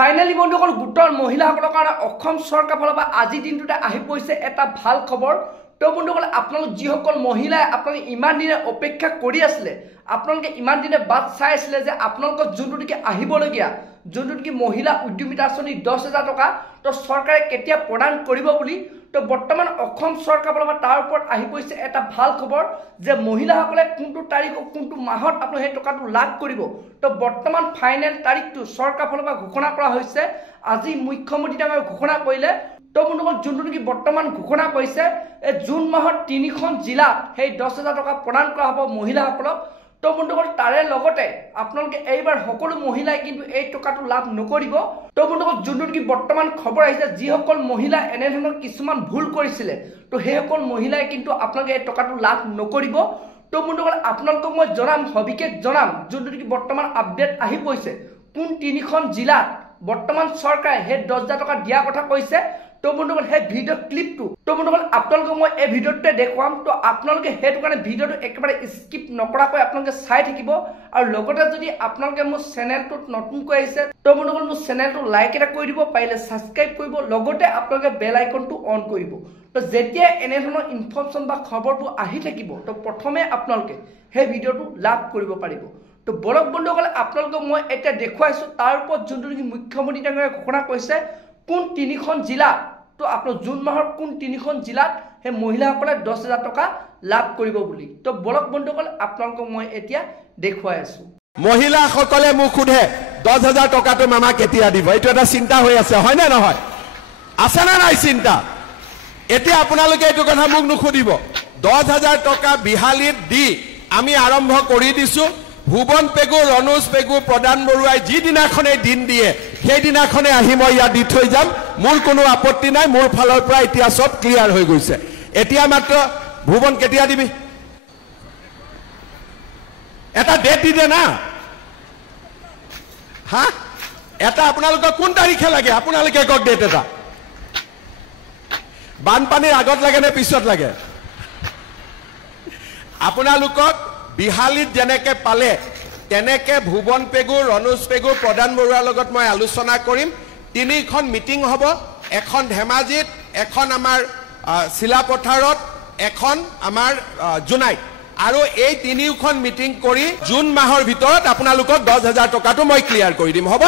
Finally বন্ধুসকল গোটৰ মহিলাসকলৰ কাৰণে অসম চৰকাৰৰ ফালৰ পৰা আজি দিনটোতে আহি পৰিছে এটা ভাল খবৰ। তো বন্ধুসকল আপোনালোক যিসকল মহিলাই আপোনালোকে ইমান দিনে অপেক্ষা কৰি আছিলে, আপোনালোকে ইমান দিনে বাট চাই আছিলে যে আপোনালোকৰ যোনটো নেকি আহিবলগীয়া যোনটো নেকি মহিলা উদ্যমিতা আঁচনি 10,000 টকা তো চৰকাৰে কেতিয়া প্ৰদান কৰিব বুলি, তো বৰ্তমান অসম চৰকাৰৰ ফালৰ পৰা তাৰ ওপৰত আহি পৰিছে এটা ভাল খবৰ যে মহিলাসকলে কোনটো তাৰিখত কোনটো মাহত আপোনালোকে সেই টকাটো লাভ কৰিব। তো বৰ্তমান ফাইনেল তাৰিখটো চৰকাৰৰ ফালৰ পৰা ঘোষণা কৰা হৈছে। আজি মুখ্যমন্ত্ৰী ডাঙৰীয়াই ঘোষণা কৰিলে। তো বন্ধুসকল যোনটো নেকি বৰ্তমান ঘোষণা কৰিছে এই জুন মাহত 3খন জিলাত সেই 10,000 টকা প্ৰদান কৰা হ'ব মহিলাসকলক। তো বন্ধুসকল তাৰে লগতে আপোনালোকে এইবাৰ সকলো মহিলাই কিন্তু এই টকাটো লাভ নকৰিব। তো বন্ধুসকল যোনটো নেকি বৰ্তমান খবৰ আহিছে যিসকল মহিলা এনেধৰণৰ কিছুমান ভুল কৰিছিলে তো সেইসকল মহিলাই কিন্তু আপোনালোকে এই টকাটো লাভ নকৰিব। তো বন্ধুসকল আপোনালোকক মই জনাম সবিশেষ জনাম যোনটো নেকি বৰ্তমান আপডেট আহি পৰিছে কোন 3খন জিলাত বৰ্তমান চৰকাৰে সেই 10,000 টকা দিয়াৰ কথা কৈছে। তো বন্ধুসকল সেই ভিডিও ক্লিপটো তো বন্ধুসকল আপোনালোকক মই এই ভিডিওতে দেখুৱাম। তো আপোনালোকে সেইটো কাৰণে ভিডিওটো একেবাৰে স্কিপ নকৰাকৈ আপোনালোকে চাই থাকিব। আৰু লগতে যদি আপোনালোকে মোৰ চেনেলটোত নতুনকৈ আহিছে তো বন্ধুসকল মোৰ চেনেলটো লাইক এটা কৰি দিব, পাৰিলে ছাবস্ক্ৰাইব কৰিব, লগতে আপোনালোকে বেল আইকনটো অন কৰিব। তো যেতিয়া এনেধৰণৰ ইনফৰমেশ্যন বা খবৰটো আহি থাকিব তো প্ৰথমে আপোনালোকে সেই ভিডিওটো লাভ কৰিব পাৰিব। তো বলক বন্ধুসকল আপোনালোকক মই এতিয়া দেখুৱাইছোঁ তাৰ ওপৰত যোনটো নেকি মুখ্যমন্ত্ৰী ডাঙৰীয়াই ঘোষণা কৰিছে কোন 3খন জিলাত, তো আপোনালোক জুন মাহৰ কোন 3খন জিলাত সেই মহিলাসকলে 10,000 টকা লাভ কৰিব বুলি। তো বলক বন্ধুসকল আপোনালোকক মই এতিয়া দেখুৱাই আছোঁ। মহিলাসকলে মোক সোধে 10,000 টকাটো মামা কেতিয়া দিব, এইটো এটা চিন্তা হৈ আছে, হয় নে নহয়? আছে না নাই চিন্তা? এতিয়া আপোনালোকে এইটো কথা মোক নুসুধিব। 10,000 টকা বিহালীত দি আমি আৰম্ভ কৰি দিছোঁ। ভুৱন পেগু, ৰণোজ পেগু, প্ৰদান বৰুৱাই যিদিনাখনে দিন দিয়ে সেইদিনাখনে আহি মই ইয়াত দি থৈ যাম। মোৰ কোনো আপত্তি নাই, মোৰ ফালৰ পৰা এতিয়া চব ক্লিয়াৰ হৈ গৈছে। এতিয়া মাত্ৰ ভুৱন কেতিয়া দিবি এটা ডেট দি দে না। হা এটা আপোনালোকক কোন তাৰিখে লাগে আপোনালোকে কওক ডেট এটা। বানপানীৰ আগত লাগে নে পিছত লাগে? আপোনালোকক বিহালীত যেনেকে পালে তেনেকে ভুৱন পেগু, ৰণোজ পেগু, প্ৰদান বৰুৱাৰ লগত মই আলোচনা কৰিম। 3খন মিটিং হ'ব, এখন ধেমাজিত, এখন আমাৰ চিলাপথাৰত, এখন আমাৰ জোনাইত। আৰু এই 3খন মিটিং কৰি জুন মাহৰ ভিতৰত আপোনালোকক 10,000 টকাটো মই ক্লিয়াৰ কৰি দিম, হ'ব?